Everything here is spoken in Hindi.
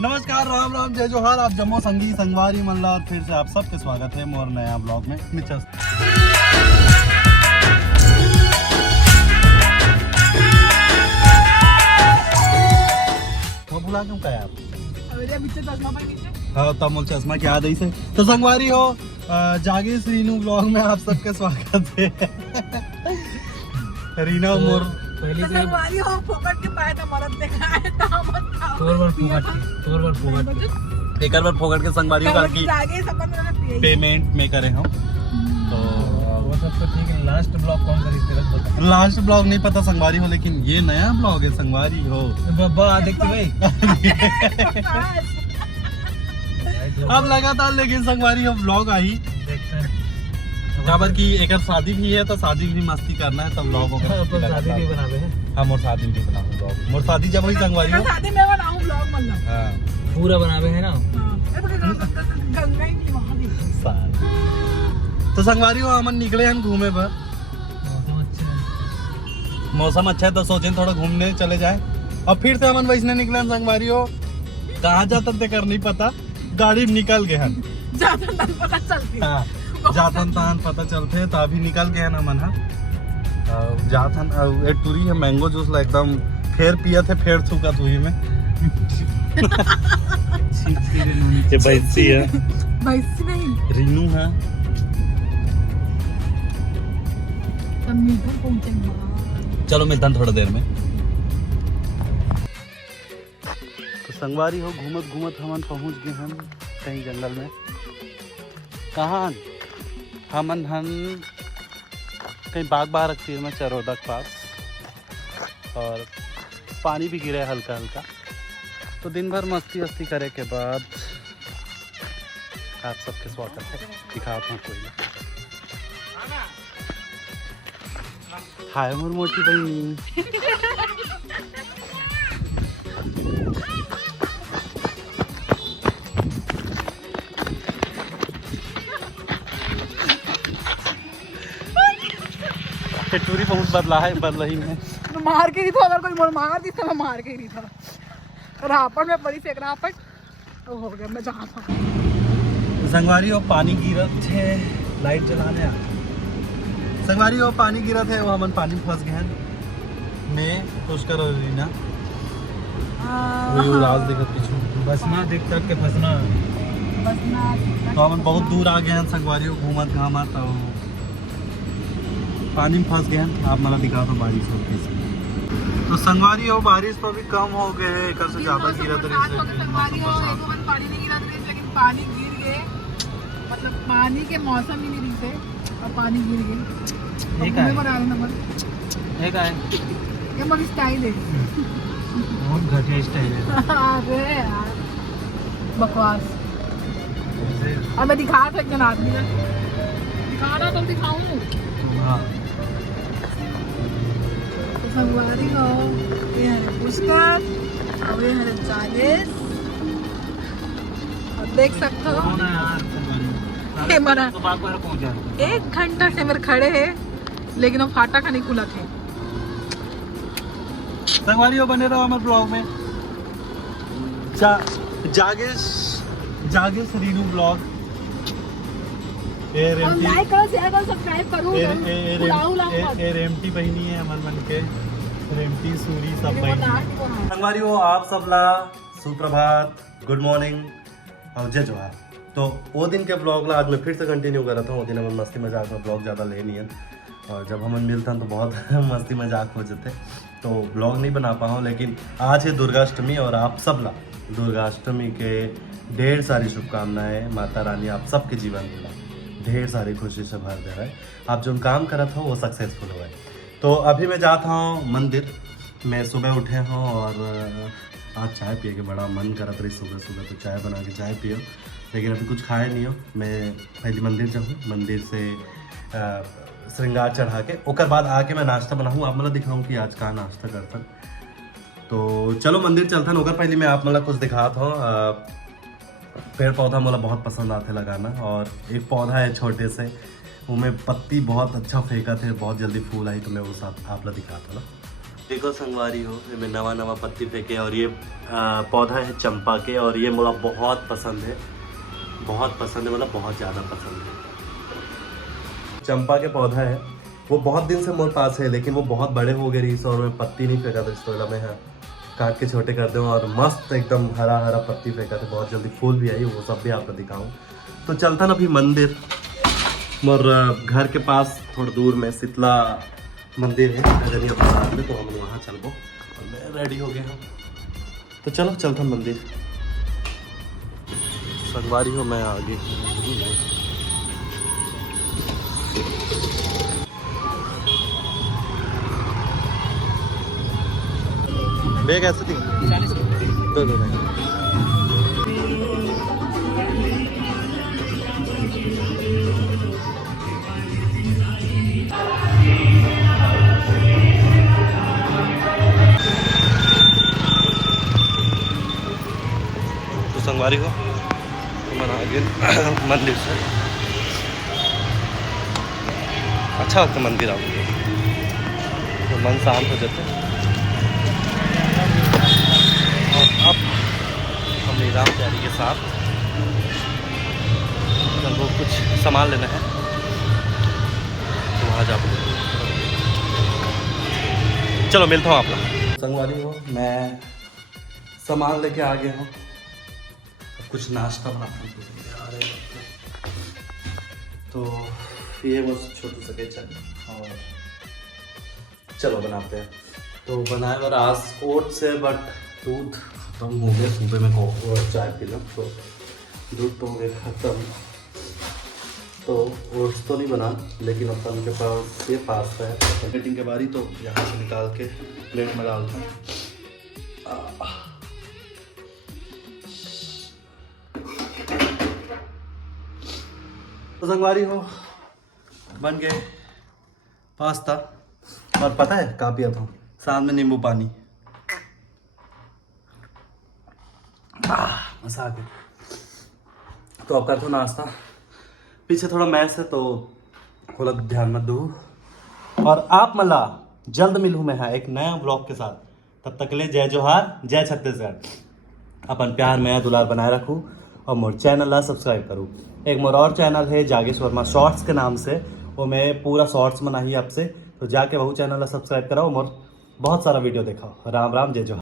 नमस्कार, राम राम, जय जोहार। आप जम्मो संगी संगवारी मल्ला और फिर से आप सबके स्वागत है मोर नया ब्लॉग में। मिचस तो बुला क्यों कहे आप? हाँ, तमुल चश्मा क्या आदि से तो संगवारी हो। जागे रीनू ब्लॉग में आप सबके स्वागत है। रीना मोर पहले से संगवारी हो फोकट के पाए तो मरद देखा है तोर फोकट एक बार फोकट के संगवारी का की पेमेंट में करे हम तो वो सब तो ठीक है। लास्ट ब्लॉग कौन सा रिश्ते बता? लास्ट ब्लॉग नहीं पता संगवारी हो, लेकिन ये नया ब्लॉग है संगवारी हो। बाबा देखते भाई अब लगातार लेकिन संगवारी हो ब्लॉग आई देखते हैं। खबर की एक शादी भी है तो शादी भी मस्ती करना है तब ब्लॉग होगा। तो शादी भी बनावे हैं। हाँ, मोर शादी भी बनाऊँ ब्लॉग। मोर शादी जब हुई संगवारी हो। शादी में बनाऊं ब्लॉग मतलब हाँ पूरा बनावे है ना। गंगा ही वहां भी तो संगवारी हो हमन निकले हैं घूमे पर। मौसम अच्छा है। मौसम अच्छा है तो सोचे थोड़ा घूमने चले जाए। अब फिर से हमन वैसने निकले हैं संगवारी हो। कहाँ जाता थे कर नहीं पता, गाड़ी में निकल गए हैं। ज्यादा नहीं पता चलती। हाँ, जातन तान पता चलते तो अभी निकल गए ना मन। जातन एक टूरी है मैंगो जूस ला एकदम फेर पिया थे फेर थूका तुही में। ये भैंसी है, वैसे नहीं रीनू है। तब मीठा पहुंचेंगे। चलो मिलता हूँ थोड़ा देर में। तो संगवारी हो घूमत घूमत हमन पहुंच गए हम कहीं जंगल में। कहाँ हमन हन कहीं बाग बारकतीर में चरोदा के पास, और पानी भी गिरे हल्का हल्का। तो दिन भर मस्ती वस्ती करे के बाद आप सबके स्वागत है। दिखाता हूँ कोई हाय मोर मोटी बहनी। टूरी बहुत बदला है बदलही में। मार के ही था, अगर कोई मोर मार दी तो मैं मार के ही था। रापड़ में पड़ी से रापड़ तो हो गया। मैं जहाँ था संगवारी हो पानी गिरा थे, लाइट जलाने आ। संगवारी हो पानी गिरा थे, वो हमन पानी में फंस गए हैं। मैं पुष्कर और रीना वो राज देखत पीछू बसना देख तक के फंसना। तो हमन बहुत दूर आ गए हैं संगवारी हो घूमत घामत तो पानी में फंस गए हैं। आप मला दिखा दो बारिश हो कैसे। तो संगवारी हो बारिश तो अभी कम हो गए, एक से ज्यादा गिरा तो संगवारी हो एक बार पानी नहीं गिरा था, लेकिन पानी गिर गए। मतलब पानी के मौसम ही नहीं थे और पानी गिर गए। एक है नंबर एक है ये मगर स्टाइल है। बहुत घटिया स्टाइल है। अरे यार बकवास। और मैं दिखा था एक जन आदमी ने दिखा रहा, तो दिखाऊं। हाँ तो संगवारी हो ये है पुष्कर और ये है 40 और देख सकते हो कौन है यार? ये मना तो बाग बार पहुंचा। 1 घंटा से मेरे खड़े हैं, लेकिन वो फाटक नहीं खुला थे। संगवारी हो बने रहो हमारे ब्लॉग में। जागे रीनू ब्लॉग। लाइक करो, शेयर करो, सब्सक्राइब करो। रेमटी बहनी है हमन मन के। रेमटी सूरी सब बहनी। संगवारी हो आप सबला सुप्रभात, गुड मॉर्निंग और जय जोहार। तो वो दिन के ब्लॉग ला आज मैं फिर से कंटिन्यू कर रहा था। वो दिन हम मस्ती मजाक में ब्लॉग ज़्यादा ले नहीं है, और जब हम मिलता तो बहुत मस्ती मजाक हो जाते तो ब्लॉग नहीं बना पाऊँ। लेकिन आज है दुर्गाष्टमी और आप सबला दुर्गाष्टमी के ढेर सारी शुभकामनाएं। माता रानी आप सबके जीवन में ढेर सारी खुशी से भर दे रहा है। आप जो काम कर रहा था वो सक्सेसफुल हुआ है। तो अभी मैं जाता हूँ मंदिर। मैं सुबह उठे हूँ और आज चाय पिए के बड़ा मन कर रहा था सुबह सुबह, तो चाय बना के चाय पियो, लेकिन अभी कुछ खाया नहीं हो। मैं पहले मंदिर जाऊँ, मंदिर से श्रृंगार चढ़ा के ओकर बाद आके मैं नाश्ता बनाऊँ। आप मतलब दिखाऊँ कि आज कहाँ नाश्ता करता। तो चलो मंदिर चलता है। ओकर पहले मैं आप मतलब कुछ दिखाता हूँ। पेड़ पौधा मुझे बहुत पसंद आते लगाना, और एक पौधा है छोटे से, वो में पत्ती बहुत अच्छा फेंका थे, बहुत जल्दी फूल आई, तो मैं वो साथ आप लोग दिखाता ना। देखो संगवारी हो, ये मैं नवा नवा पत्ती फेंके और ये पौधा है चंपा के और ये मुझे बहुत पसंद है, बहुत पसंद है, मतलब बहुत ज़्यादा पसंद है। चंपा के पौधा है, वो बहुत दिन से मोर पास है, लेकिन वो बहुत बड़े हो गए रही और मैं पत्ती नहीं फेंका था, इस वजह में है काट के छोटे कर दूँ और मस्त एकदम हरा हरा पत्ती फेंका था, बहुत जल्दी फूल भी आई, वो सब भी आपको दिखाऊँ। तो चलता ना अभी मंदिर, मोर घर के पास थोड़ा दूर में शीतला मंदिर है नगरिया बाजार में, तो हम वहाँ चलबो और मैं रेडी हो गया हूँ, तो चलो चलता मंदिर। संगवारी हो मैं आगे बैग ऐसे थी 40 दो संगवारी हो तो मैं आगे मंदिर से अच्छा लगता मंदिर आओ तो मन शांत हो जाते। और अब हम राम प्यारी के साथ वो कुछ सामान लेना है तो वहाँ जा, चलो मिलता हूँ आपका। संगवारी हो मैं सामान लेके आ गया हूँ, कुछ नाश्ता बनाते हैं तो ये बस छोटू सा किचन और चलो बनाते हैं। तो बनाए और आज ओट्स है, बट दूध खत्म हो गया, सुबह में कॉफी और चाय पी लो तो दूध तो हो गया खत्म, तो ओट्स तो नहीं बना, लेकिन अपन के पास ये पास्ता है। प्लेटिंग के बारी तो यहाँ से निकाल के प्लेट में डालता हूँ। तो संगवारी हो बन गए पास्ता, और पता है कहाँ पिया था, साथ में नींबू पानी, मजा आ गया। तो अब करता हूँ नाश्ता, पीछे थोड़ा मैस है तो थोड़ा ध्यान मत दो, और आप मला जल्द मिलूँ मैं हाँ एक नया ब्लॉग के साथ, तब तक के लिए जय जोहार, जय छत्तीसगढ़। अपन प्यार में दुलार बनाए रखूँ और मोर चैनल ला सब्सक्राइब करूँ। एक मोर और चैनल है जागेश वर्मा शॉर्ट्स के नाम से, वो मैं पूरा शॉर्ट्स बनाई आपसे, तो जाके वही चैनल ला सब्सक्राइब कराओ, मोर बहुत सारा वीडियो देखा। राम राम, जय जोहार।